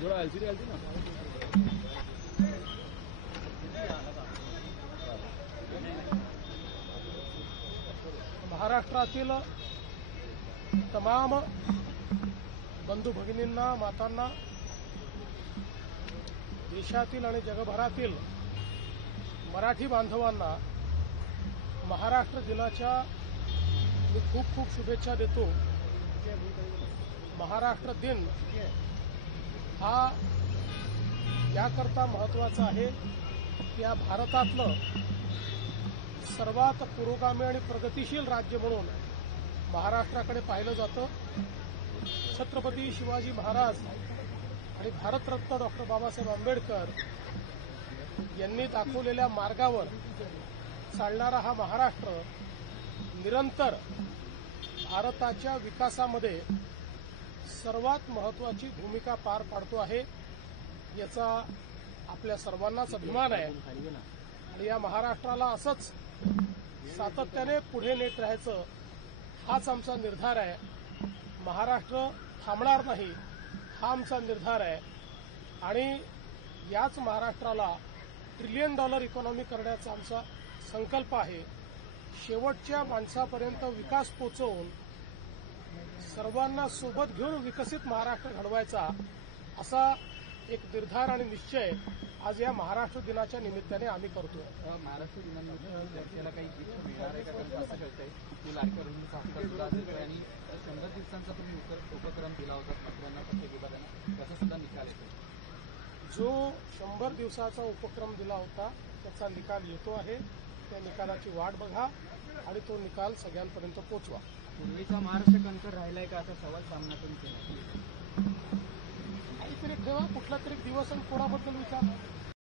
थोड़ा एलसीडी ना महाराष्ट्रातील तमाम बंधू भगिनींना, मातांना, देशातील आणि जगभरातील मराठी बांधवांना महाराष्ट्र दिनाच्या मी खूप खूप शुभेच्छा देतो। महाराष्ट्र दिन हा याकरता महत्त्वाचा आहे की या भारतातलं सर्वात पुरोगामी आणि प्रगतिशील राज्य म्हणून महाराष्ट्राकडे पाहिलं जातं। छत्रपती शिवाजी महाराज आणि भारतरत्न डॉक्टर बाबासाहेब आंबेडकर यांनी दाखवलेल्या मार्गावर चालणारा हा महाराष्ट्र निरंतर भारताच्या विकासामध्ये सर्वात महत्त्वाची भूमिका पार पाडतो आहे, याचा आपल्या सर्वांनाच अभिमान आहे। आणि या महाराष्ट्राला असंच सातत्याने पुढे नेत राहायचं हाच आमचा निर्धार आहे। महाराष्ट्र थांबणार नाही हा आमचा निर्धार आहे आणि याच महाराष्ट्राला $1 ट्रिलियन इकॉनॉमी करण्याचा आमचा संकल्प आहे। शेवटच्या माणसापर्यंत विकास पोहोचवून सर्वांना सोबत घेऊन विकसित महाराष्ट्र घडवायचा असा एक निर्धार आणि निश्चय आज या महाराष्ट्र दिनाच्या निमित्ताने आम्ही करतोय। महाराष्ट्र दिनानिमित्त चर्चेला काही गिफ्ट मिळणार आहे का? कारण असं कळतंय की लाडक्या बहिणीचा हक्क सुद्धा असेल आणि 100 दिवसांचा तुम्ही उपक्रम दिला होता मंत्र्यांना, प्रत्येक विभागांना, त्याचा सुद्धा निकाल येतो। जो 100 दिवसाचा उपक्रम दिला होता त्याचा निकाल येतो आहे। त्या निकालाची वाट बघा आणि तो निकाल सगळ्यांपर्यंत पोहोचवा। पूर्वीचा महाराष्ट्र कंकर राहिलाय का असा सवाल सामनातून केला। काहीतरी ठेवा, कुठला तरी दिवस आणि कोणाबद्दल विचार।